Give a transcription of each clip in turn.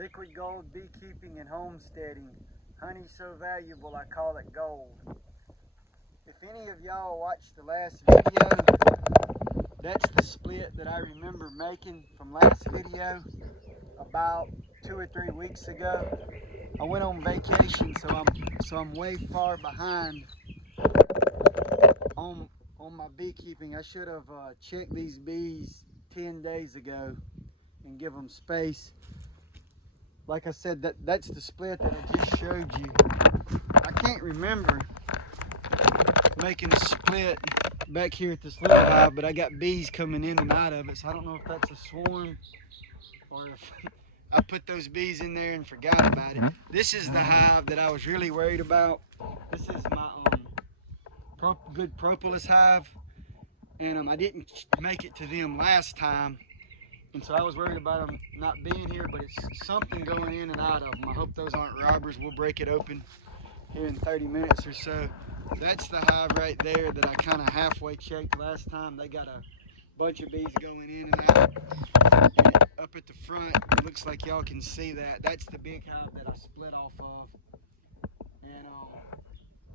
Liquid gold beekeeping and homesteading. Honey so valuable I call it gold. If any of y'all watched the last video, that's the split that I remember making from last video about 2 or 3 weeks ago. I went on vacation, so I'm way far behind on my beekeeping. I should have checked these bees 10 days ago and give them space. Like I said, that's the split that I just showed you. I can't remember making a split back here at this little hive, but I got bees coming in and out of it, so I don't know if that's a swarm or if I put those bees in there and forgot about it. This is the hive that I was really worried about. This is my good Propolis hive, and I didn't make it to them last time, and so I was worried about them not being here, but it's something going in and out of them. I hope those aren't robbers. We'll break it open here in 30 minutes or so. That's the hive right there that I kind of halfway checked last time. They got a bunch of bees going in and out. And up at the front, it looks like y'all can see that. That's the big hive that I split off of. And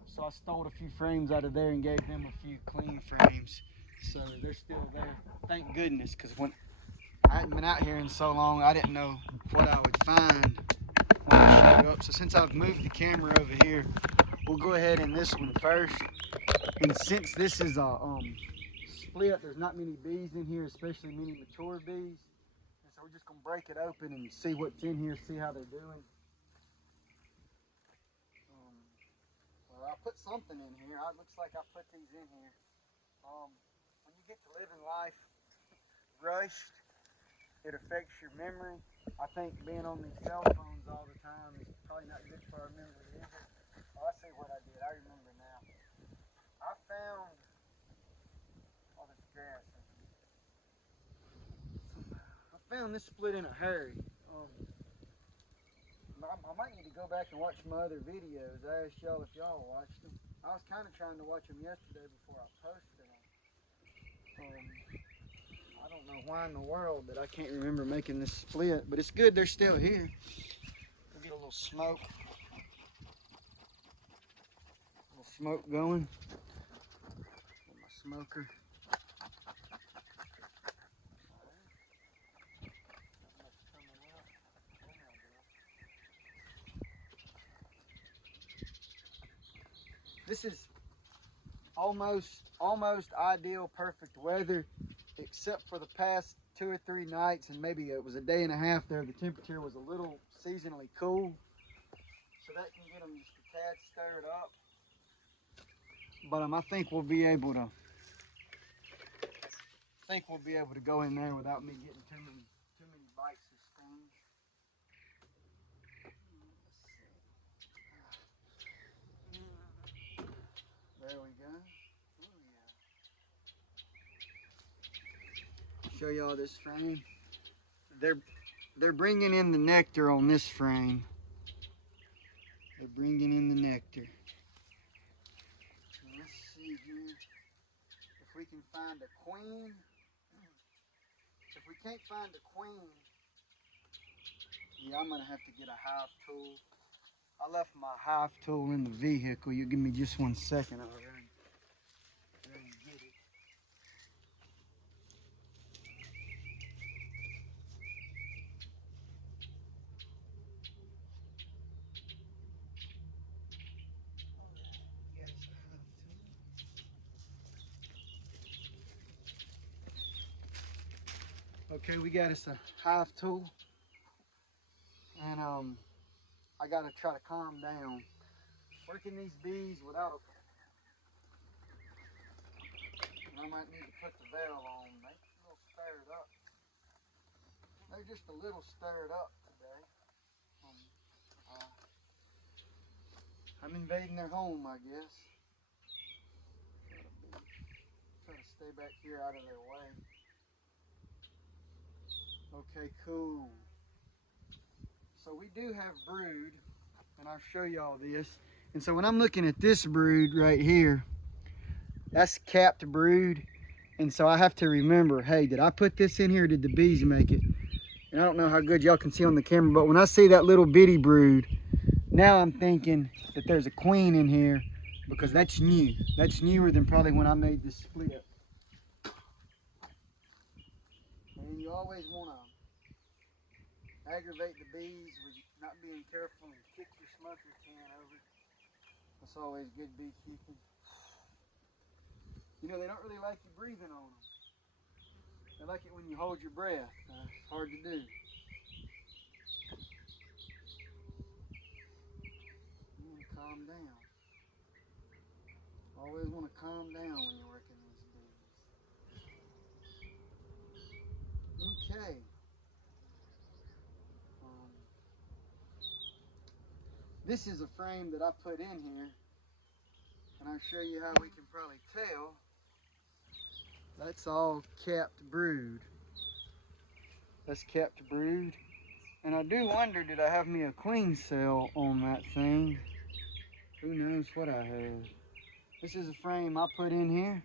so I stole a few frames out of there and gave them a few clean frames. So they're still there. Thank goodness, because when I hadn't been out here in so long, I didn't know what I would find when I showed up. So since I've moved the camera over here, we'll go ahead in this one first. And since this is a split, there's not many bees in here, especially many mature bees. And so we're just gonna break it open and see what's in here, see how they're doing. Well, I put something in here. It looks like I put these in here. When you get to living life rushed, it affects your memory. I think being on these cell phones all the time is probably not good for our memory either. Oh, I see what I did. I remember now. I found all this grass. I found this split in a hurry. I might need to go back and watch my other videos. I asked y'all if y'all watched them. I was kind of trying to watch them yesterday before I posted them. I don't know why in the world that I can't remember making this split, but it's good they're still here. We'll get a little smoke. Going. With my smoker. This is almost ideal, perfect weather, except for the past 2 or 3 nights, and maybe it was a day and a half there. The temperature was a little seasonally cool, so that can get them just a tad stirred up. But I think we'll be able to. Go in there without me getting too many bites of stings. There we go. Ooh, yeah. Show y'all this frame. They're bringing in the nectar on this frame. They're bringing in the nectar. Let's see here if we can find a queen. If we can't find a queen, yeah, I'm gonna have to get a hive tool. I left my hive tool in the vehicle. You give me just 1 second, I'll run and get it. Okay, we got us a hive tool, and I gotta try to calm down. Working these bees without a, I might need to put the veil on. They're a little stirred up. They're just a little stirred up today. I'm invading their home, I guess. Try to stay back here out of their way. Okay, cool. So we do have brood, and I'll show y'all this. And so when I'm looking at this brood right here, that's capped brood. And so I have to remember, hey, did I put this in here or did the bees make it? And I don't know how good y'all can see on the camera, but when I see that little bitty brood, now I'm thinking that there's a queen in here because that's new. That's newer than probably when I made this split. And you always want to aggravate the bees with not being careful and kick your smoker can over. That's always good beekeeping. You know, they don't really like you breathing on them. They like it when you hold your breath. It's hard to do. You want to calm down. Always want to calm down when you're working these bees. Okay. This is a frame that I put in here, and I'll show you how we can probably tell. That's all capped brood. That's capped brood. And I do wonder, did I have me a queen cell on that thing? Who knows what I have. This is a frame I put in here,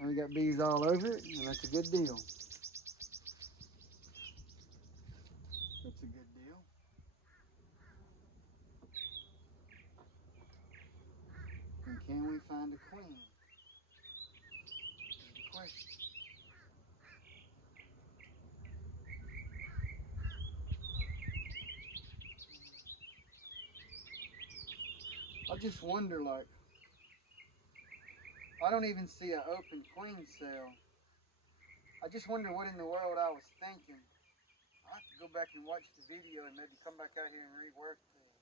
and we got bees all over it, and that's a good deal. That's a good deal. And can we find a queen? Is the question. I just wonder, like, I don't even see an open queen cell. I just wonder what in the world I was thinking. I have to go back and watch the video and maybe come back out here and rework this.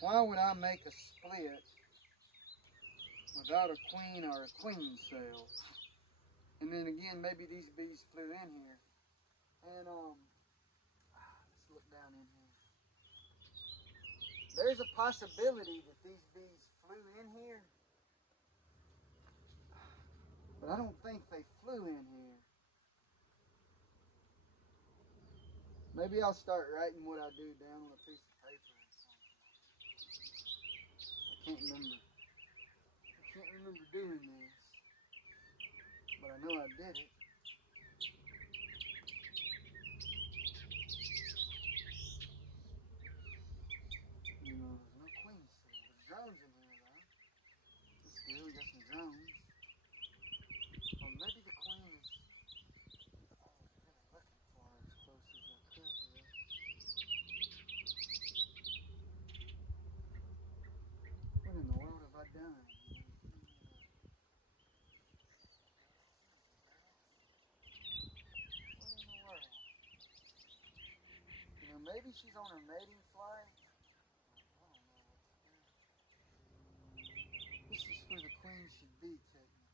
Why would I make a split without a queen or a queen cell? And then again, maybe these bees flew in here. And let's look down in here. There's a possibility that these bees flew in here, but I don't think they flew in here. Maybe I'll start writing what I do down on a piece of paper or something. I can't remember. I can't remember doing this, but I know I did it. You know, there's no queen cell. There's drones in here though. That's good. We got some drones. Maybe the queen is. I was really looking for her as close as I could here. What in the world have I done? What in the world? You know, maybe she's on her mating flight. I don't know what to do. This is where the queen should be, technically.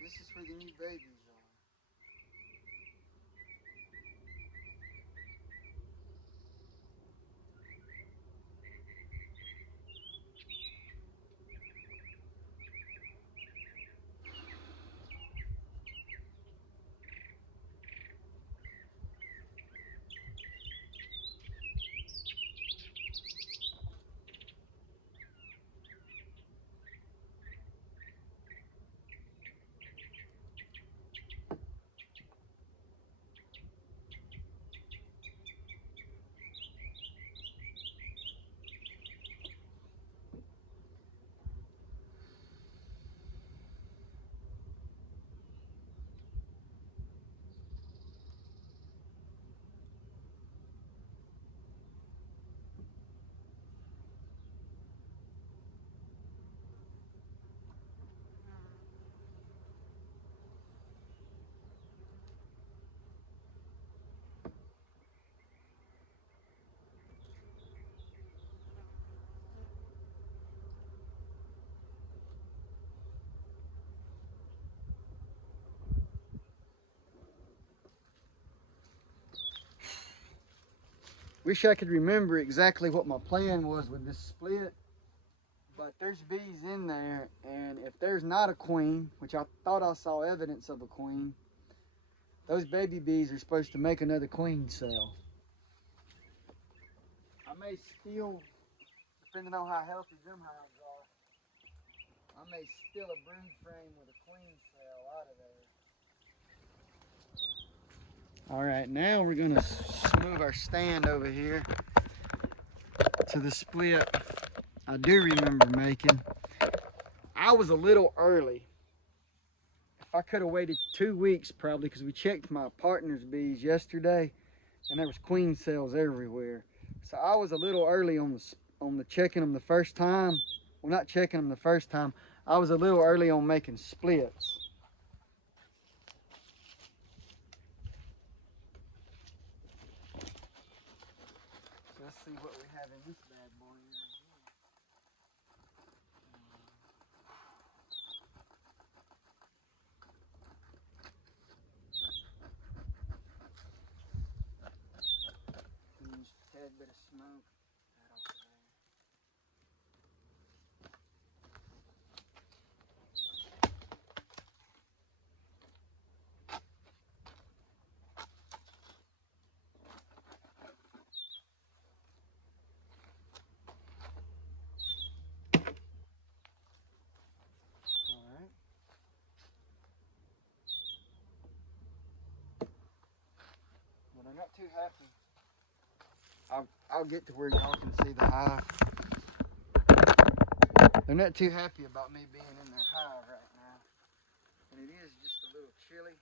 This is where the new babies are. Wish I could remember exactly what my plan was with this split, but there's bees in there, and if there's not a queen, which I thought I saw evidence of a queen, those baby bees are supposed to make another queen cell. I may still, depending on how healthy them hives are, I may steal a brood frame with a queen cell out of there. All right, now we're gonna move our stand over here to the split I do remember making. I was a little early. If I could have waited 2 weeks probably, because we checked my partner's bees yesterday and there was queen cells everywhere. So I was a little early on the checking them the first time. Well, not checking them the first time. I was a little early on making splits. So let's see what we have in this bad boy right here. Just a tad bit of smoke. That off of there. All right. Well, they're not too happy. I'll get to where y'all can see the hive. They're not too happy about me being in their hive right now. And it is just a little chilly.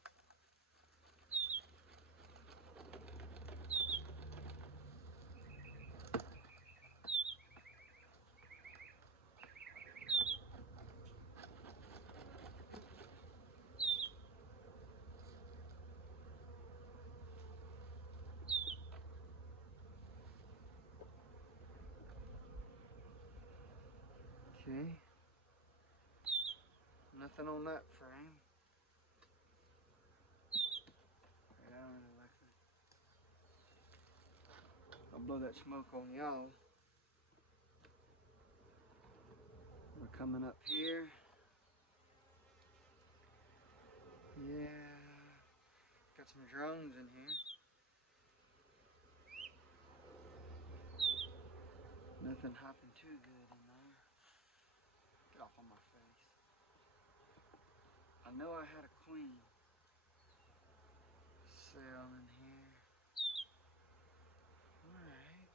Okay. Nothing on that frame. I don't really like that. I'll blow that smoke on y'all. We're coming up here. Yeah. Got some drones in here. Nothing hopping too good in there. Get off on my face. I know I had a queen cell in here. Alright.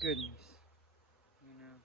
Goodness. You know.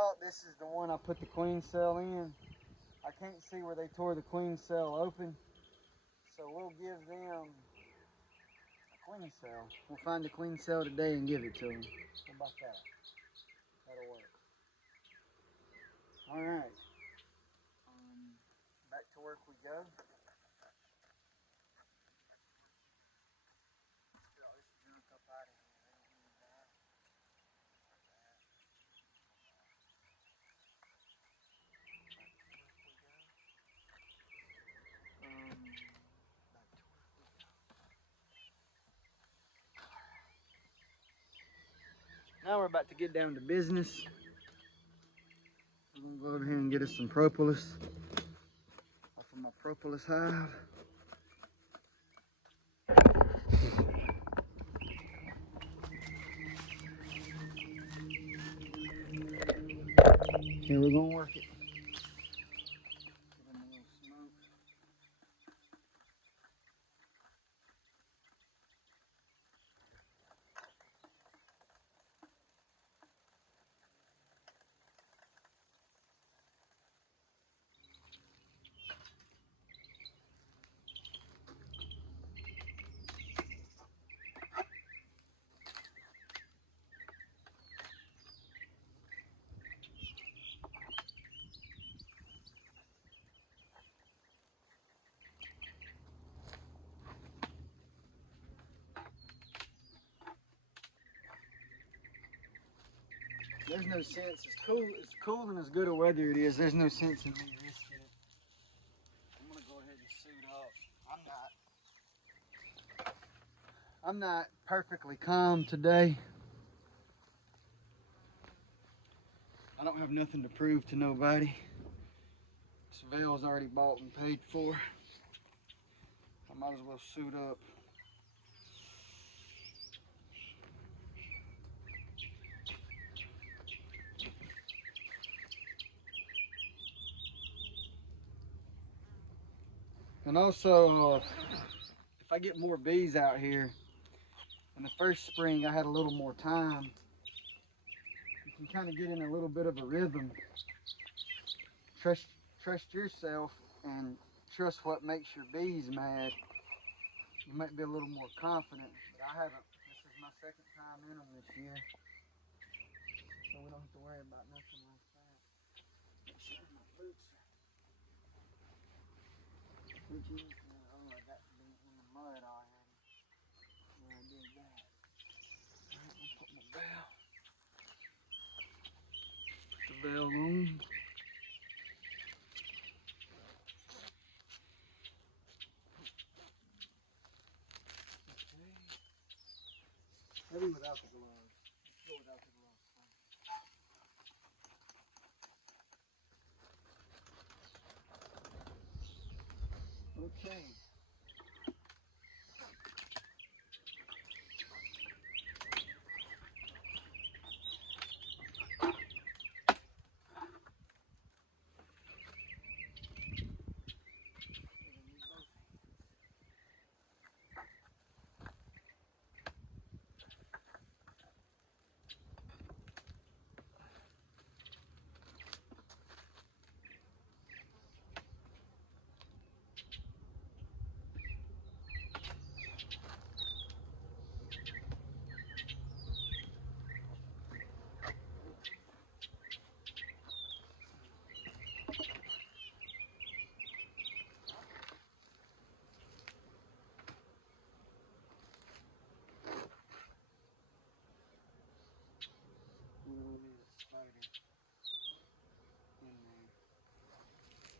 I thought this is the one I put the queen cell in. I can't see where they tore the queen cell open. So we'll give them a queen cell. We'll find the queen cell today and give it to them. How about that? That'll work. Alright. Back to work we go. Get all this junk up out of here. I don't need that. Now we're about to get down to business. I'm gonna go over here and get us some propolis off of my propolis hive. Here we're gonna work it. there's no sense. It's cool and as good a weather it is. There's no sense in me risking it. I'm gonna go ahead and suit up. I'm not perfectly calm today. I don't have nothing to prove to nobody. This veil's already bought and paid for. I might as well suit up. And also, if I get more bees out here, in the first spring I had a little more time, you can kind of get in a little bit of a rhythm. Trust yourself and trust what makes your bees mad. You might be a little more confident, but I haven't. This is my second time in them this year, so we don't have to worry about nothing like that. Make sure my boots are. Oh, I got in the mud already. Yeah, I did that. Alright, I'll put my bell. Put the bell on. Maybe without the gloves. Let's go without the gloves. Okay.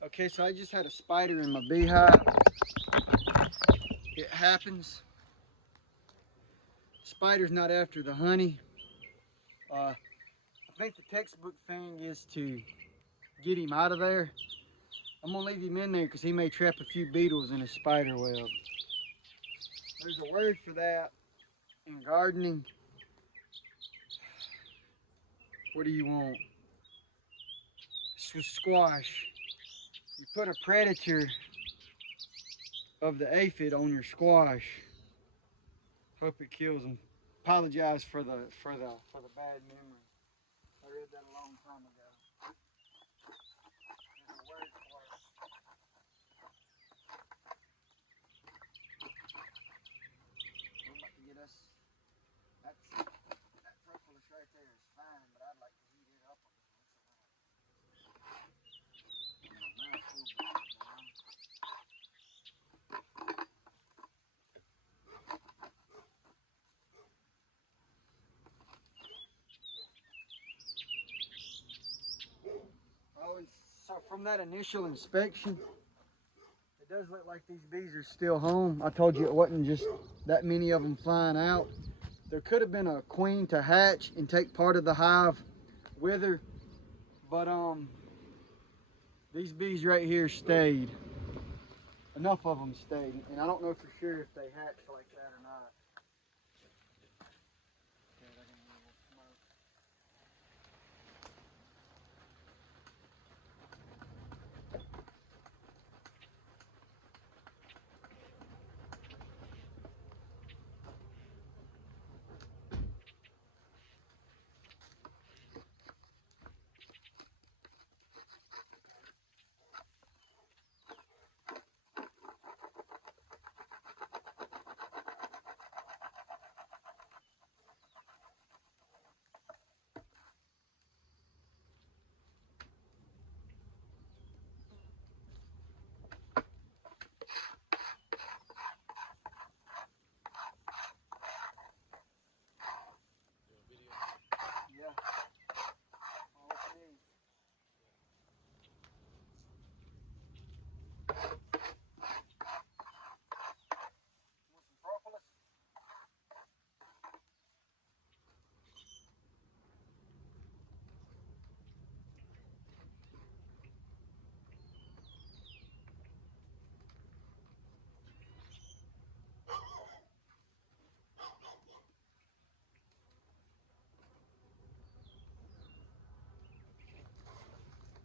Okay, so I just had a spider in my beehive. It happens. Spider's not after the honey. I think the textbook thing is to get him out of there. I'm gonna leave him in there because he may trap a few beetles in his spider web. There's a word for that in gardening. What do you want? Squash. You put a predator of the aphid on your squash. Hope it kills them. Apologize for the bad memory. I read that a long time ago. There's a word for it. We're about to get us. That propolis right there is fine, but I'd like to heat it up a little. Oh, and so from that initial inspection, it does look like these bees are still home. I told you it wasn't just that many of them flying out. There could have been a queen to hatch and take part of the hive with her, but these bees right here stayed. Enough of them stayed, and I don't know for sure if they hatched like that or not.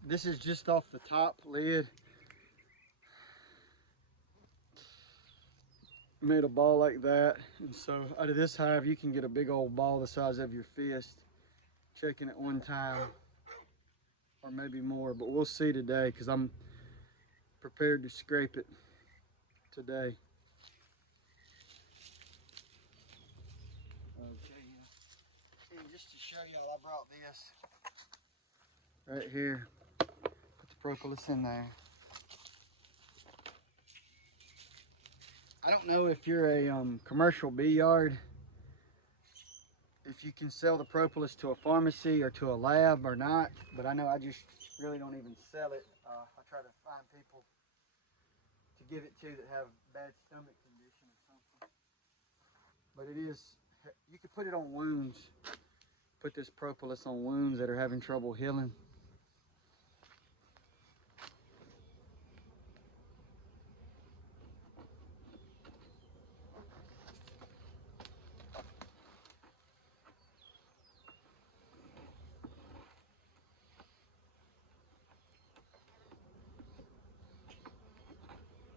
This is just off the top lid. Made a ball like that, and so out of this hive you can get a big old ball the size of your fist, checking at one time, or maybe more, but we'll see today because I'm prepared to scrape it today. Okay, and just to show y'all, I brought this right here. Put the propolis in there. I don't know if you're a commercial bee yard, if you can sell the propolis to a pharmacy or to a lab or not, but I know I just really don't even sell it. I try to find people to give it to that have bad stomach condition or something. But it is, you could put it on wounds. Put this propolis on wounds that are having trouble healing.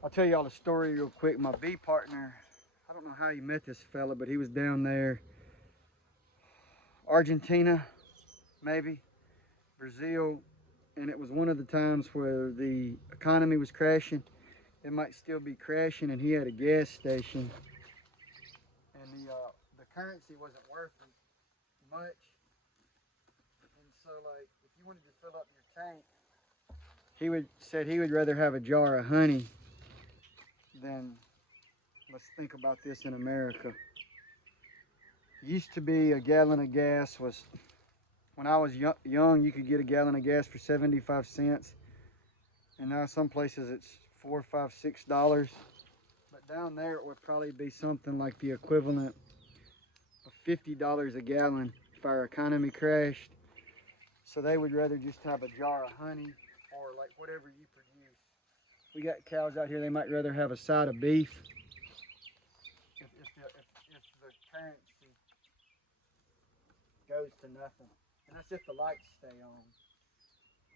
I'll tell y'all a story real quick. My bee partner, I don't know how he met this fella, but he was down there, Argentina, maybe, Brazil, and it was one of the times where the economy was crashing. It might still be crashing, and he had a gas station, and the currency wasn't worth much, and so like if you wanted to fill up your tank, said he would rather have a jar of honey than, let's think about this in America. Used to be a gallon of gas was, when I was young, you could get a gallon of gas for 75 cents. And now some places it's $4, $5, $6. But down there it would probably be something like the equivalent of $50 a gallon if our economy crashed. So they would rather just have a jar of honey or like whatever you produce. We got cows out here, they might rather have a side of beef if the currency goes to nothing. And that's if the lights stay on.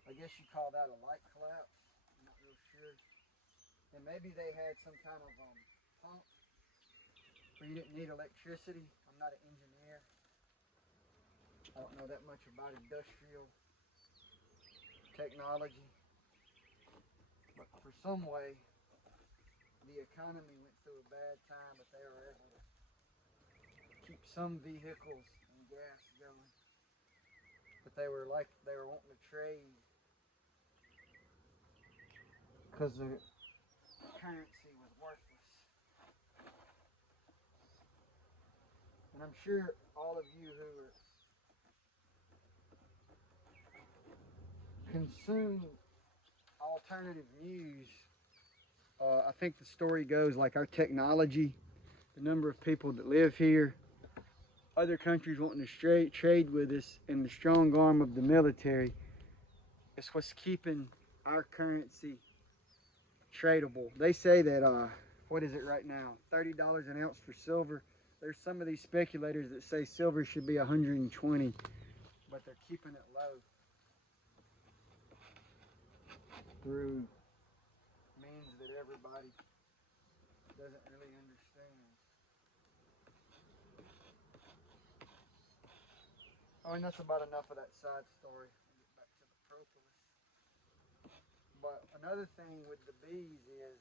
I guess you call that a light collapse. I'm not real sure. And maybe they had some kind of pump where you didn't need electricity. I'm not an engineer. I don't know that much about industrial technology. But for some way, the economy went through a bad time, but they were able to keep some vehicles and gas going. But they were wanting to trade because the currency was worthless. And I'm sure all of you who consume alternative news, I think the story goes like our technology, the number of people that live here, other countries wanting to trade with us, and the strong arm of the military is what's keeping our currency tradable. They say that, what is it right now? $30 an ounce for silver. There's some of these speculators that say silver should be 120, but they're keeping it low through means that everybody doesn't really understand. Oh, and that's about enough of that side story. I'll get back to the propolis. But another thing with the bees is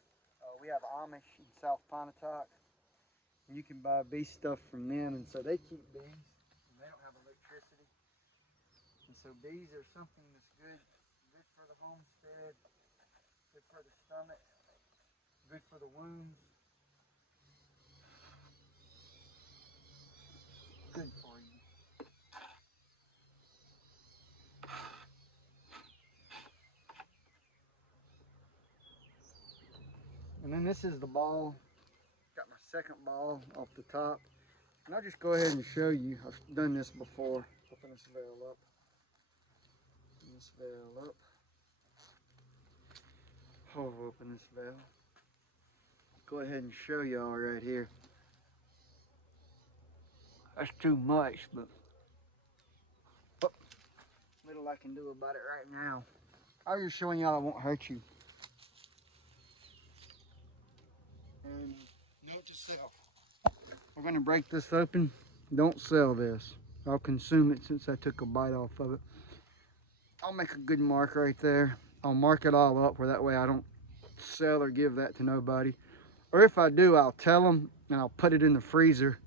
we have Amish in South Pontotoc. And you can buy bee stuff from them, and so they keep bees, and they don't have electricity. And so bees are something that's good for the homestead, good for the stomach, good for the wounds, good for you. And then this is the ball. Got my second ball off the top. And I'll just go ahead and show you. I've done this before. Open this veil up. Open this veil up. Oh, open this veil. Go ahead and show y'all right here. That's too much, but little I can do about it right now. I'm just showing y'all I won't hurt you. And note to self. We're gonna break this open. Don't sell this. I'll consume it since I took a bite off of it. I'll make a good mark right there. I'll mark it all up where that way I don't sell or give that to nobody. Or if I do, I'll tell them and I'll put it in the freezer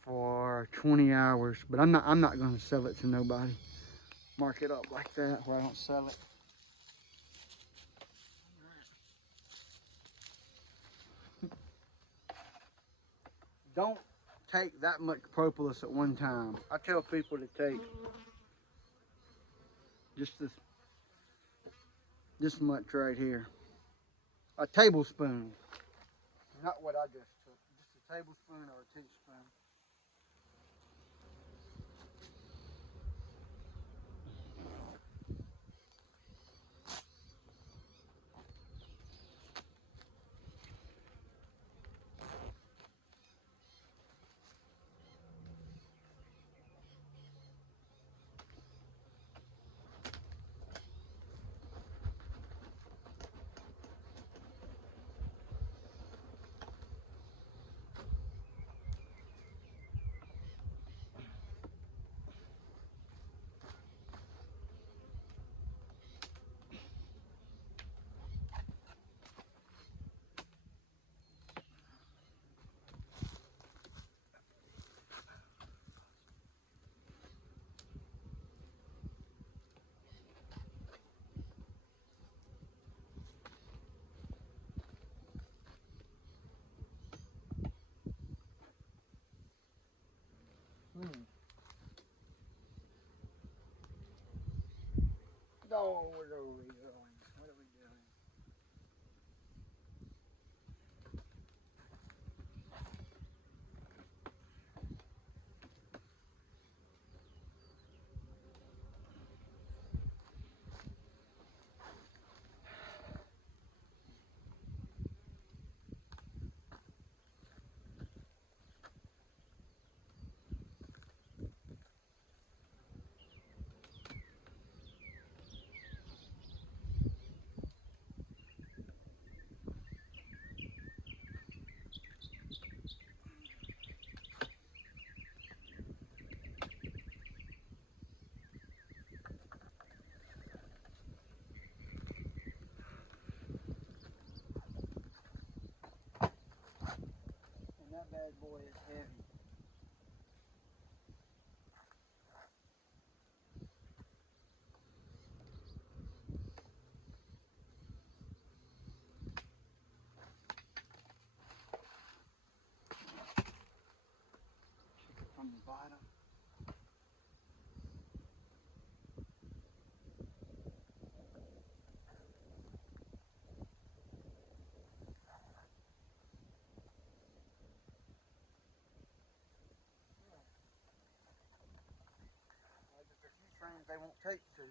for 20 hours. But I'm not gonna sell it to nobody. Mark it up like that where I don't sell it. Don't take that much propolis at one time. I tell people to take just this much right here. A tablespoon. Not what I just took. Just a tablespoon or a teaspoon. Oh, what are we doing? What are we doing? And that bad boy is heavy. From the bottom. There's a few frames they won't take to.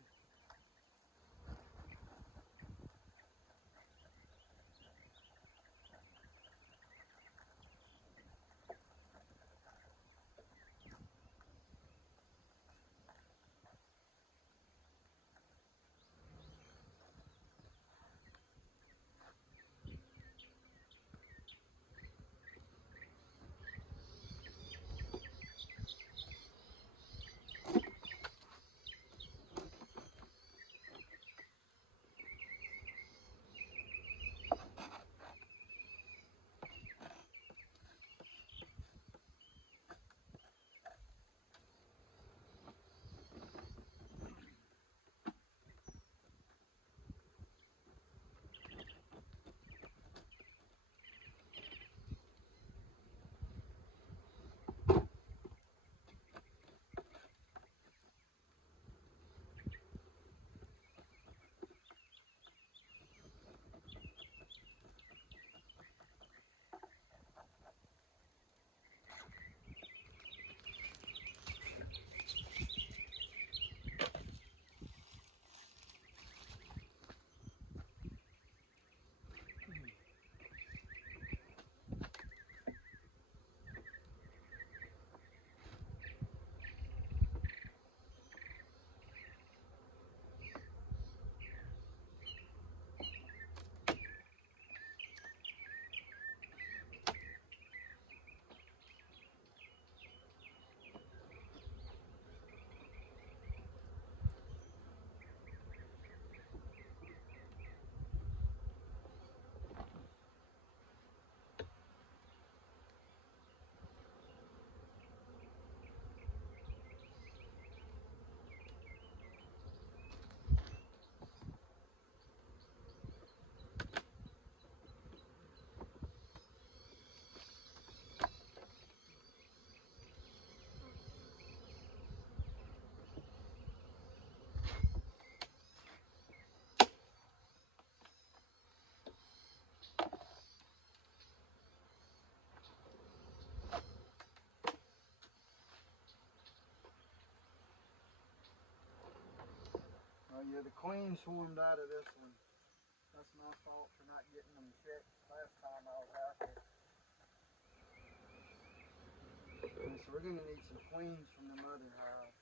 Oh yeah, the queen swarmed out of this one. That's my fault for not getting them checked last time I was out here. Okay, so we're gonna need some queens from the mother hive.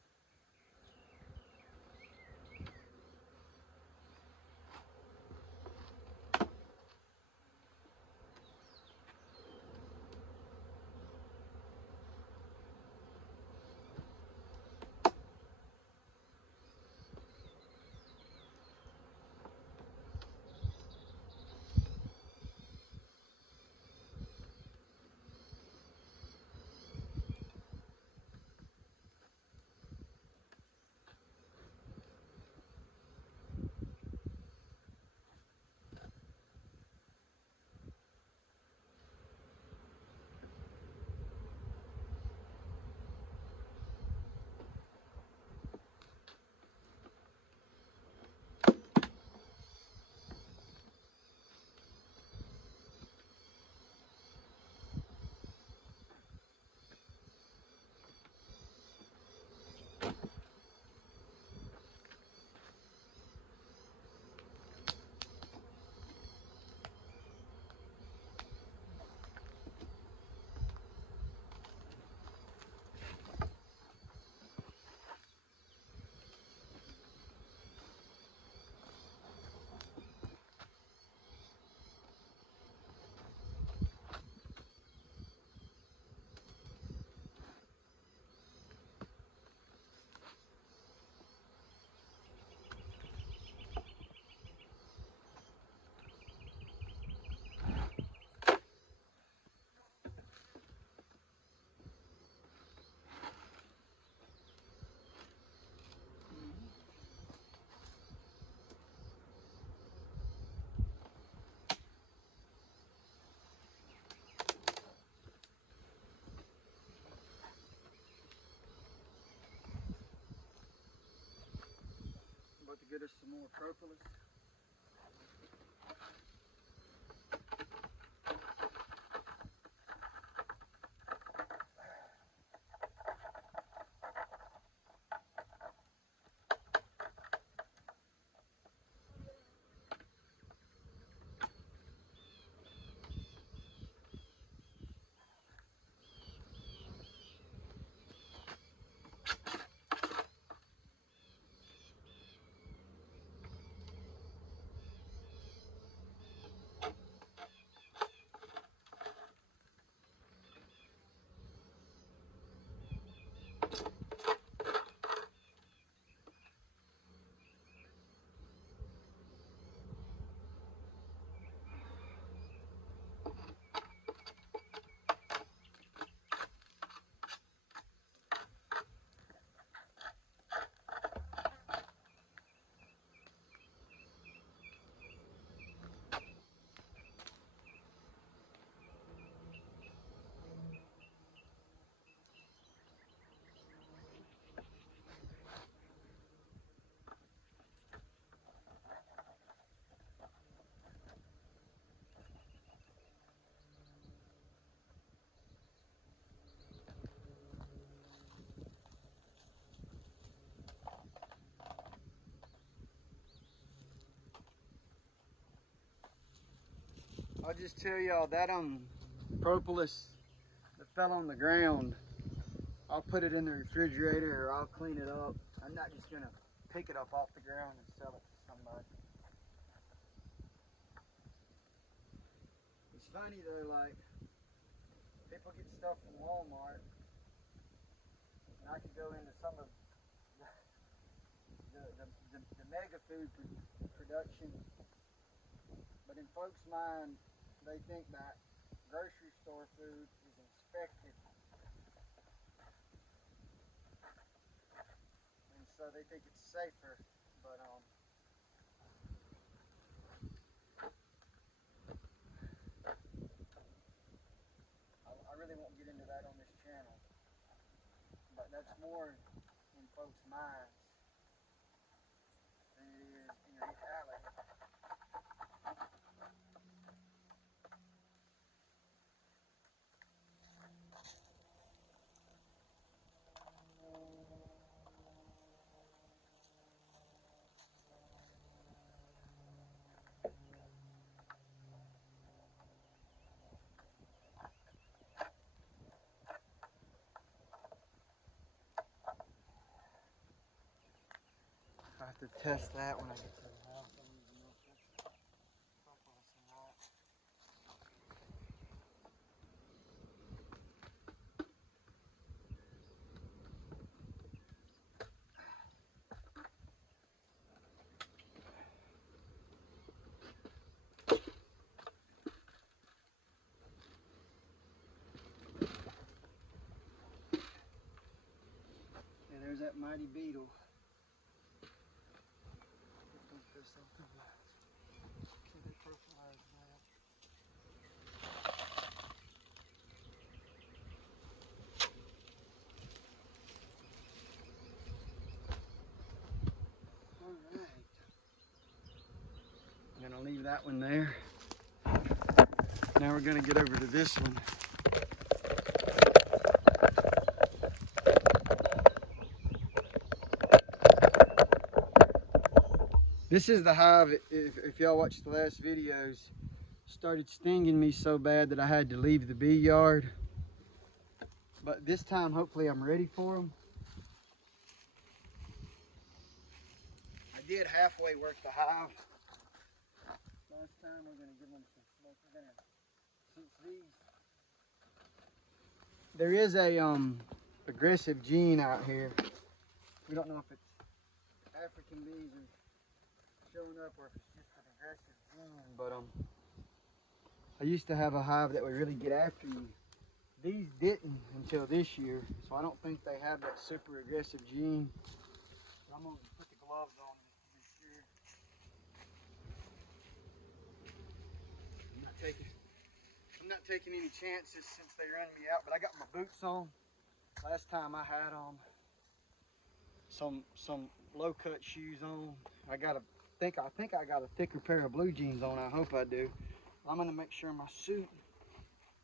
About to get us some more propolis. I'll just tell y'all that propolis that fell on the ground, I'll put it in the refrigerator or I'll clean it up. I'm not just gonna pick it up off the ground and sell it to somebody. It's funny though, like people get stuff from Walmart and I could go into some of the mega food production, but in folks' mind they think that grocery store food is inspected, and so they think it's safer. But I really won't get into that on this channel. But that's more in folks' minds than it is in reality. have to test that when I get to the house. I don't even know if that's propolis or not. And there's that mighty beetle. Alright. I'm gonna leave that one there. Now we're gonna get over to this one. This is the hive, if y'all watched the last videos, started stinging me so bad that I had to leave the bee yard. But this time, hopefully I'm ready for them. I did halfway work the hive. Last time we're gonna give them some smoke. We're gonna, since these, there is a aggressive gene out here. We don't know if it's African bees are showing up or if it's just an aggressive gene. But I used to have a hive that would really get after you. These didn't until this year, so I don't think they have that super aggressive gene. But I'm gonna put the gloves on just to be sure. I'm not taking any chances since they run me out. But I got my boots on. Last time I had some low cut shoes on. I think I got a thicker pair of blue jeans on. I hope I do. I'm gonna make sure my suit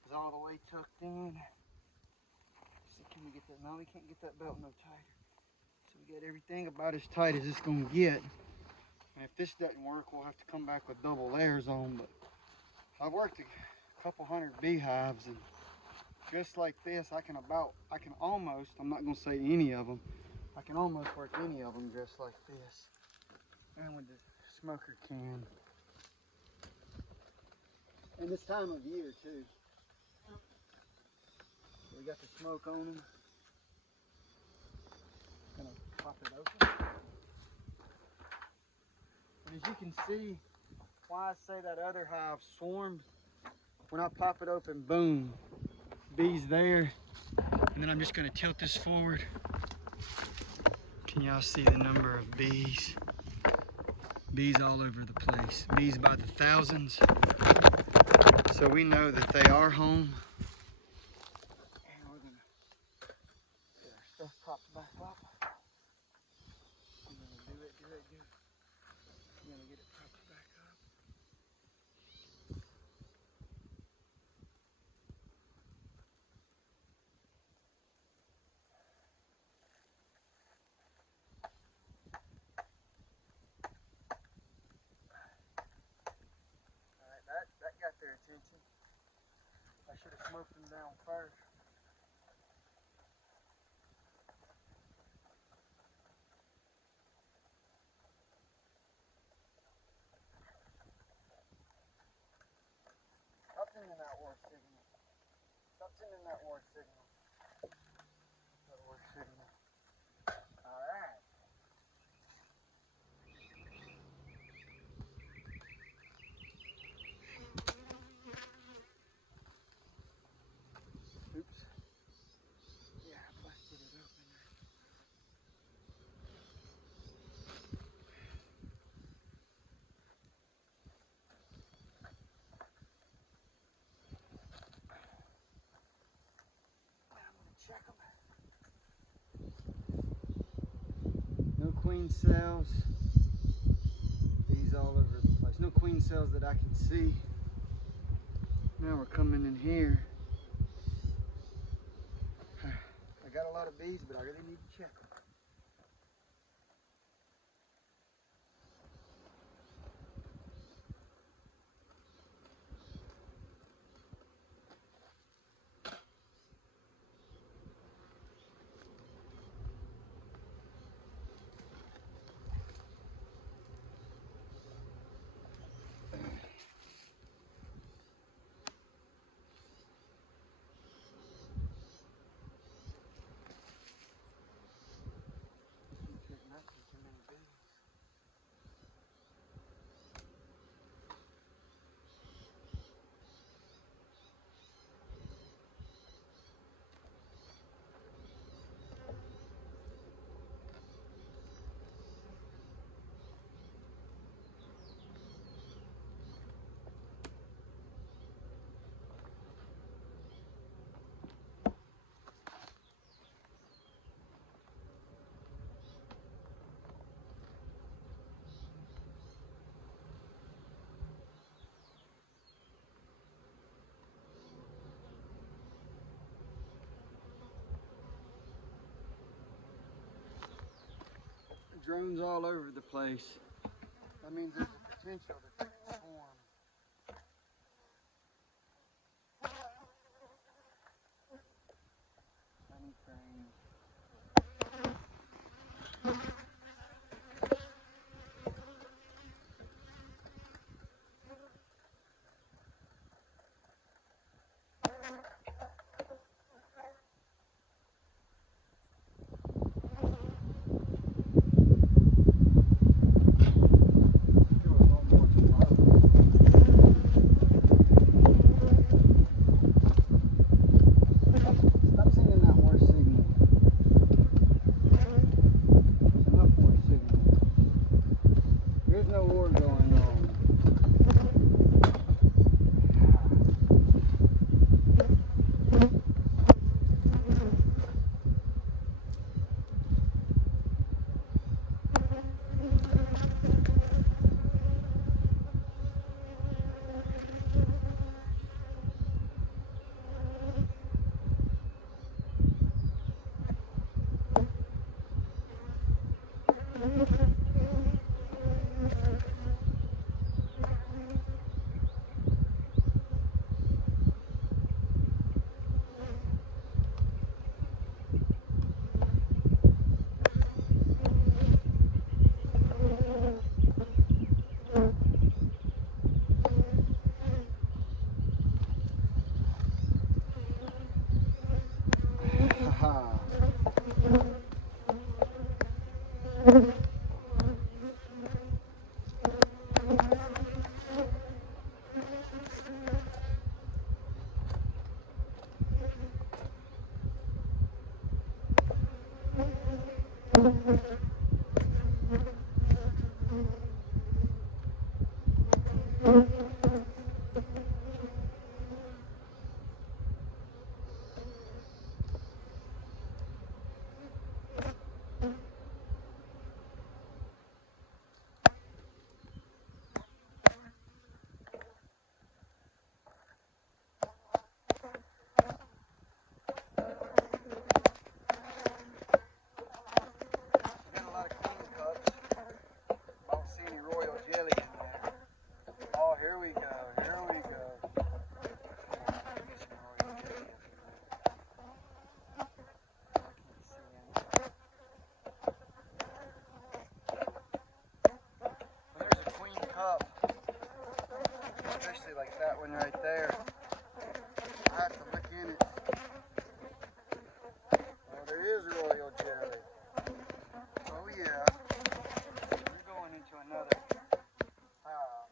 is all the way tucked in. So can we get that? No, we can't get that belt no tighter. So we got everything about as tight as it's gonna get. And if this doesn't work, we'll have to come back with double layers on. But I've worked a couple hundred beehives, and just like this, I can almost, I'm not gonna say any of them, I can almost work any of them just like this. And with the smoker can. And this time of year too. We got the smoke on them. Gonna pop it open. And as you can see, why I say that other hive swarmed, when I pop it open, boom, bees there. And then I'm just gonna tilt this forward. Can y'all see the number of bees? Bees all over the place. Bees by the thousands. So we know that they are home. And we're gonna get our stuff popped back up. We're gonna do it. We're gonna get it popped back up. Alright, that got their attention. I should have smoked them down first. Stop sending that war signal. Stop sending that war signal. That war signal. Alright. Oops. Yeah, I busted it open. I'm gonna check them. No queen cells. Bees all over the place. No queen cells that I can see. Now we're coming in here. I got a lot of bees, but I really need to check them. drones all over the place. That means there's a potential that they can swarm. Anything. Like that one right there. I have to look in it. Oh, there is royal jelly. Oh yeah. We're going into another hive.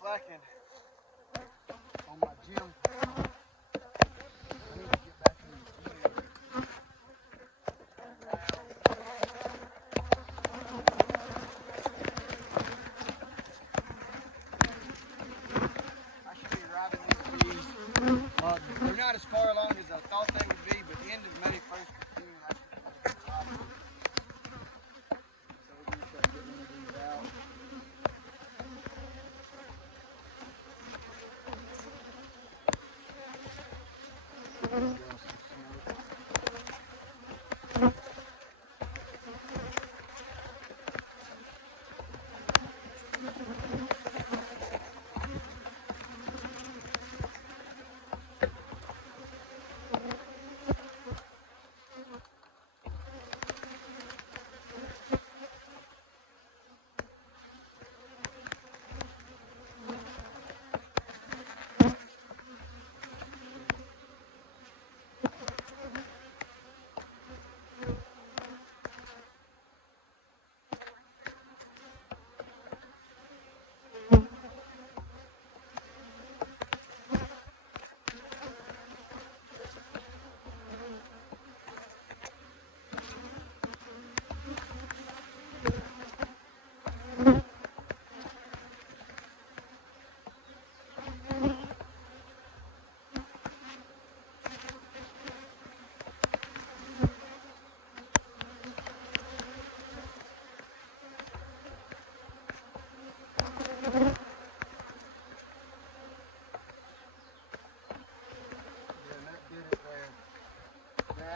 slacking on my gym. I need to get back in the gym. I should be riding these bees. They're not as far along as I thought they would be, but the end of May 1st to June, I should be riding. So we're going to try to get one of these out.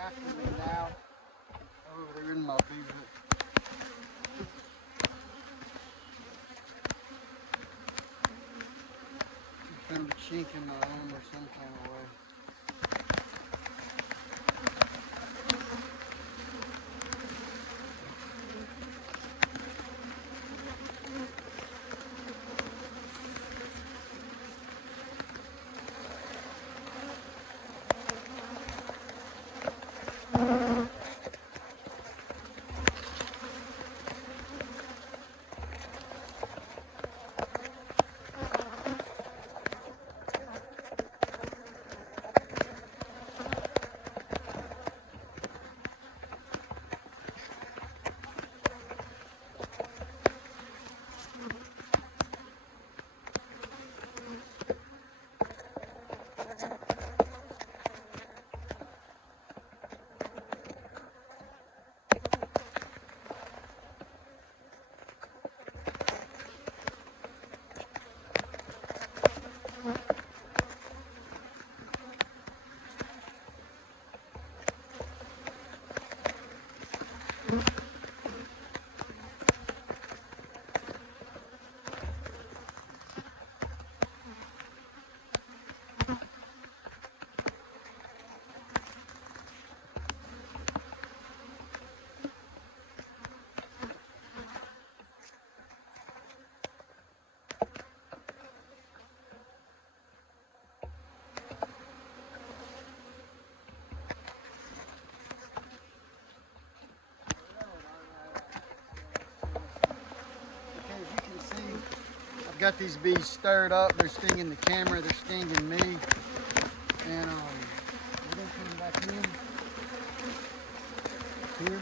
After me now. Oh, they're in my beaver. I found a chink in my arm or some kind of way. I've got these bees stirred up. They're stinging the camera. They're stinging me. And we're going to come back in here.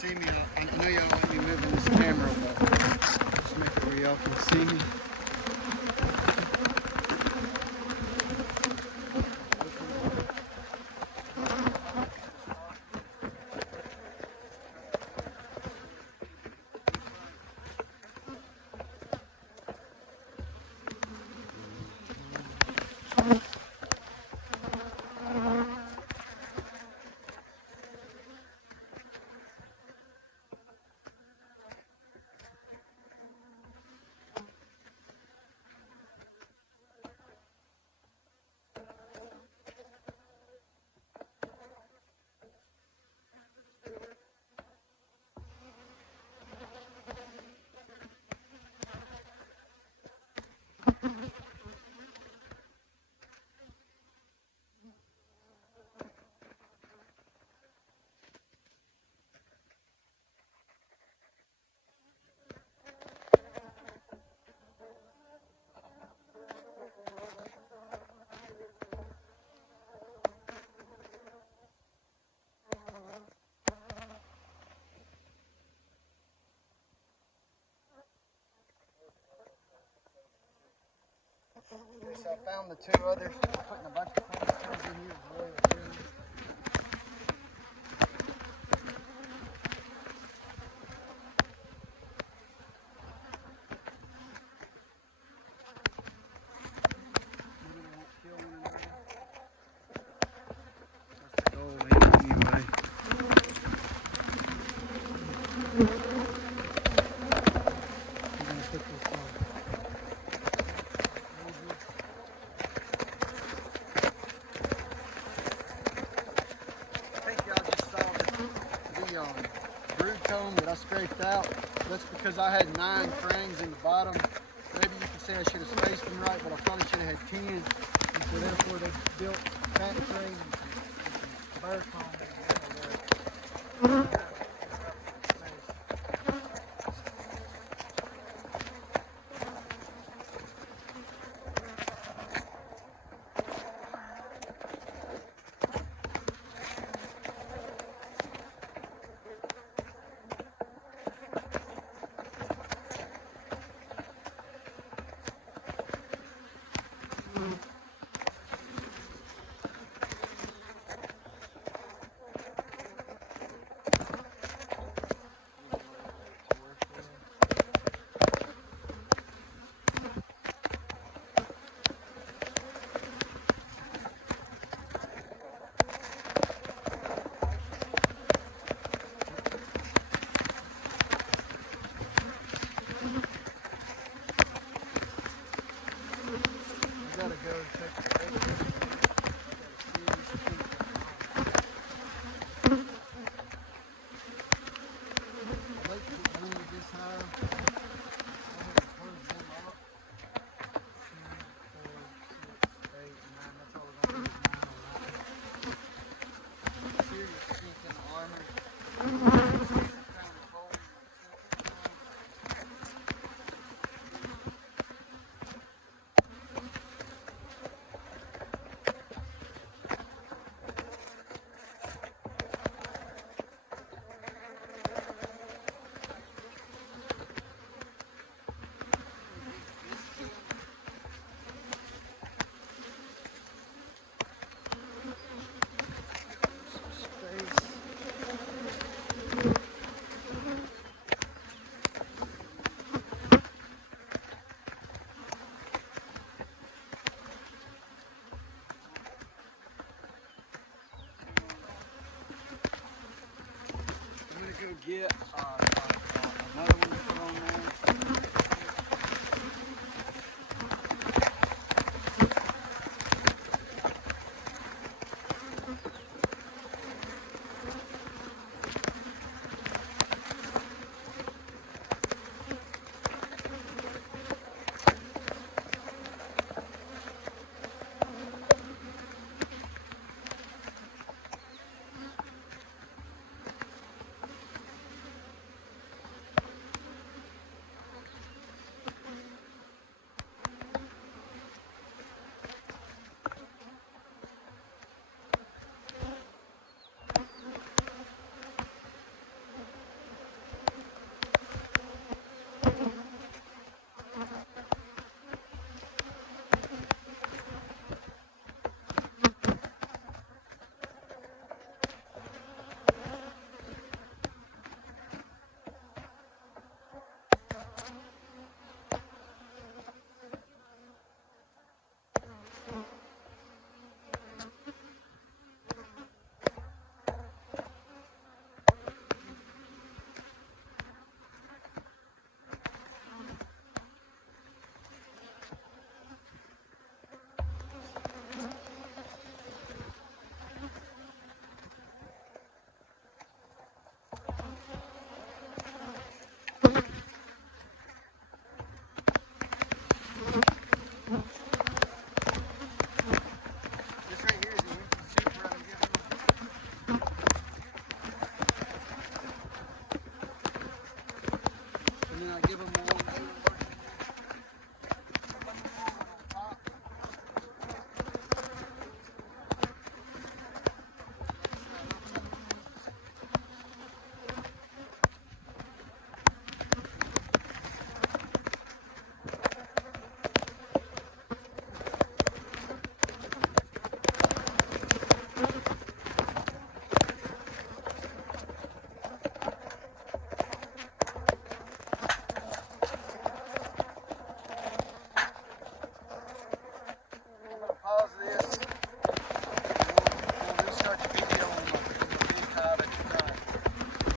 See me. I know y'all let me move in this camera, but just make it where y'all can see me. Okay, so I found the two others. Putting a bunch of plants in here as well. That's the goal anyway. I'm gonna put this on. I think y'all just saw the brood comb that I scraped out. That's because I had 9 frames in the bottom. Maybe you could say I should have spaced them right, but I probably should have had 10. And so therefore they built fat frames and bird comb.